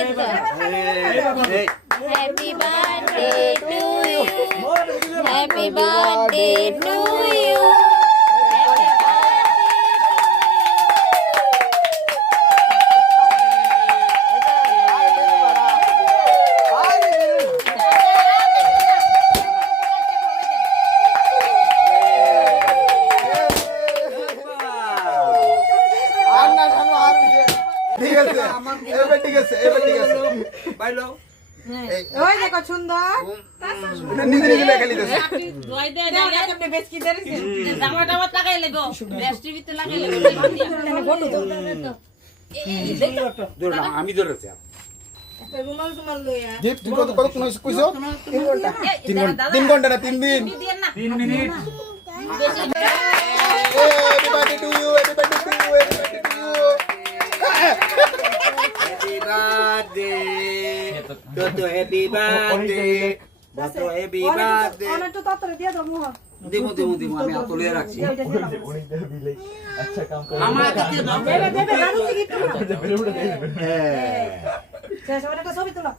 Happy birthday to you. Happy birthday to you. ওই দেখো সুন্দর নিজে নিজে লেখা লিখেছে দই দে আপনি বেশ কি দেরিছে জামা টামা লাগাই লেবো রেস্টি ভিতরে লাগাই লেবো ফটো ধরো না আমি ধরেছি রুমাল টুমাল লইয়া গিফট কত কত কোন কইছো 3 ঘন্টা না 3 দিন দিন না 3 minute happy birthday to you happy birthday to you happy birthday to you happy birthday to happy birthday to happy birthday অনেক তো তাড়াতাড়ি দিয়ে দাও মোহ দিমু আমি আতলে রাখছি अच्छा काम कर আমার কাছে দাও দেবে দাদু কি গিফট হ্যাঁ শেষ ওটা ছবি তোলা